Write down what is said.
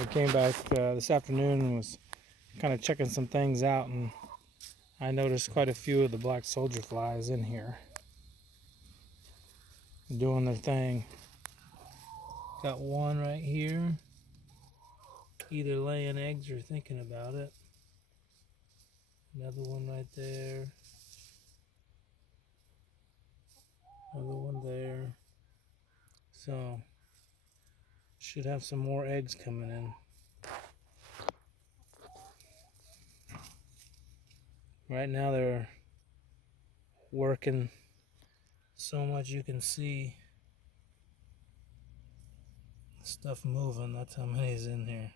I came back this afternoon and was kind of checking some things out, and I noticed quite a few of the black soldier flies in here doing their thing. Got one right here, either laying eggs or thinking about it. Another one right there. Another one there. So, should have some more eggs coming in. Right now they're working so much you can see stuff moving. That's how many is in here.